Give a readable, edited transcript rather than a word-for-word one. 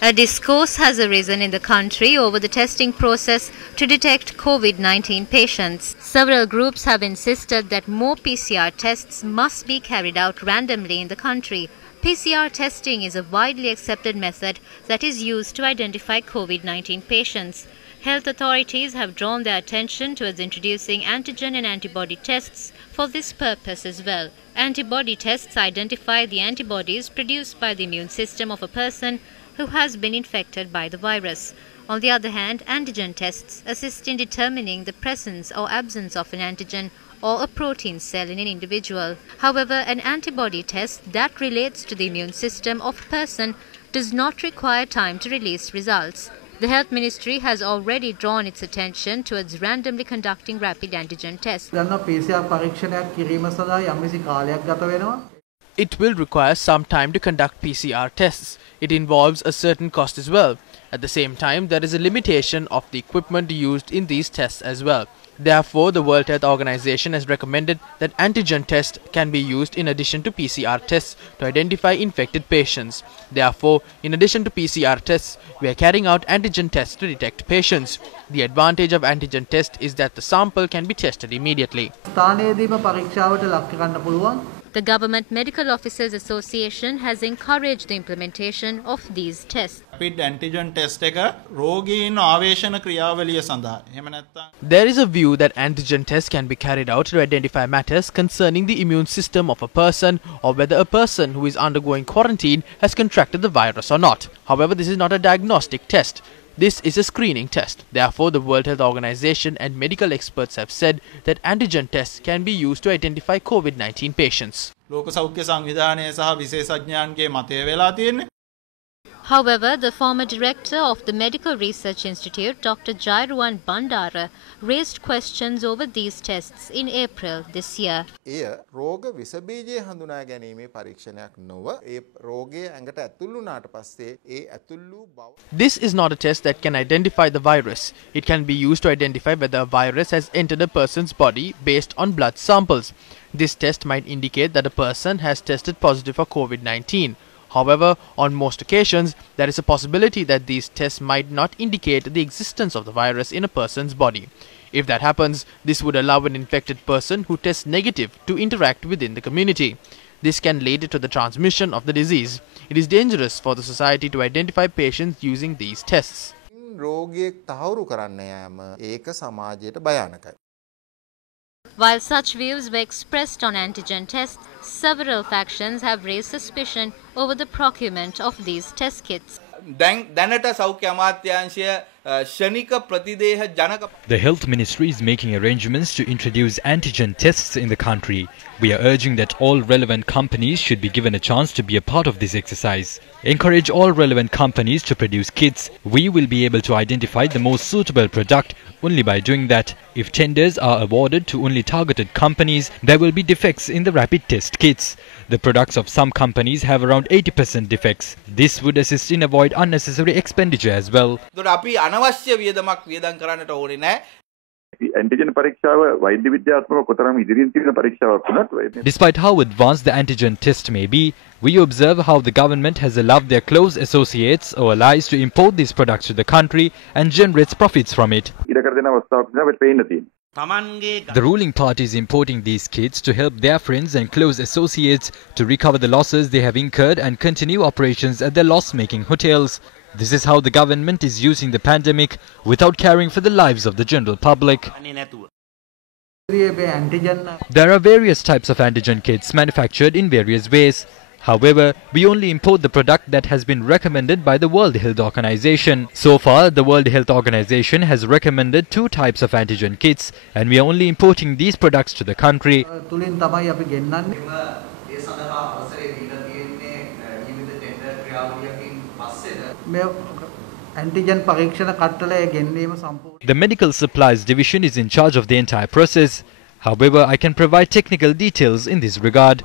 A discourse has arisen in the country over the testing process to detect COVID-19 patients. Several groups have insisted that more PCR tests must be carried out randomly in the country. PCR testing is a widely accepted method that is used to identify COVID-19 patients. Health authorities have drawn their attention towards introducing antigen and antibody tests for this purpose as well. Antibody tests identify the antibodies produced by the immune system of a person who has been infected by the virus. On the other hand, antigen tests assist in determining the presence or absence of an antigen or a protein cell in an individual. However, an antibody test that relates to the immune system of a person does not require time to release results. The Health Ministry has already drawn its attention towards randomly conducting rapid antigen tests. It will require some time to conduct PCR tests. It involves a certain cost as well. At the same time, there is a limitation of the equipment used in these tests as well. Therefore, the World Health Organization has recommended that antigen tests can be used in addition to PCR tests to identify infected patients. Therefore, in addition to PCR tests, we are carrying out antigen tests to detect patients. The advantage of antigen test is that the sample can be tested immediately. The Government Medical Officers Association has encouraged the implementation of these tests. Rapid antigen test එක රෝගීන් ආවේශන ක්‍රියාවලිය සඳහා. එහෙම නැත්නම් There is a view that antigen tests can be carried out to identify matters concerning the immune system of a person or whether a person who is undergoing quarantine has contracted the virus or not. However, this is not a diagnostic test. This is a screening test. Therefore, the World Health Organization and medical experts have said that antigen tests can be used to identify COVID-19 patients. ලෝක සෞඛ්‍ය සංවිධානය සහ විශේෂඥයන්ගේ මතය වෙලා තියෙන්නේ. However, the former director of the Medical Research Institute, Dr. Jairuwan Bandara, raised questions over these tests in April this year. එය රෝග විස බීජය හඳුනා ගැනීමේ පරීක්ෂණයක් නොව ඒ රෝගය ඇඟට ඇතුල් වුණාට පස්සේ ඒ ඇතුල් වූ බව. This is not a test that can identify the virus. It can be used to identify whether a virus has entered a person's body based on blood samples. This test might indicate that a person has tested positive for COVID-19. However, on most occasions, there is a possibility that these tests might not indicate the existence of the virus in a person's body. If that happens, this would allow an infected person who tests negative to interact within the community. This can lead to the transmission of the disease. It is dangerous for the society to identify patients using these tests. රෝගියෙක් තහවුරු කරන්න යාම ඒක සමාජයට භයානකයි. While such views were expressed on antigen tests, several factions have raised suspicion over the procurement of these test kits. දැනට සෞඛ්‍ය අමාත්‍යාංශය ශනික ප්‍රතිදේහ ජනක. The Health Ministry is making arrangements to introduce antigen tests in the country. We are urging that all relevant companies should be given a chance to be a part of this exercise. Encourage all relevant companies to produce kits. We will be able to identify the most suitable product. Only by doing that, if tenders are awarded to only targeted companies, there will be defects in the rapid test kits. The products of some companies have around 80% defects. This would assist in avoid unnecessary expenditure as well. අපි අනවශ්‍ය වියදමක් වියදම් කරන්නට ඕනේ නැහැ. antigen පරීක්ෂාව වෛද්‍ය විද්‍යාත්මක කොතරම් ඉදිරියෙන් තියෙන පරීක්ෂාවක් වුණත් Despite how advanced the antigen test may be, we observe how the government has allowed their close associates or allies to import these products to the country and generates profits from it. ඉඩ කර දෙන අවස්ථාවක් තමයි අපිට පේන්න තියෙන්නේ. The ruling party is importing these kits to help their friends and close associates to recover the losses they have incurred and continue operations at their loss-making hotels. This is how the government is using the pandemic without caring for the lives of the general public. There are various types of antigen kits manufactured in various ways. However, we only import the product that has been recommended by the World Health Organization. So far, the World Health Organization has recommended 2 types of antigen kits, and we are only importing these products to the country. The Medical Supplies Division is in charge of the entire process. However, I can provide technical details in this regard.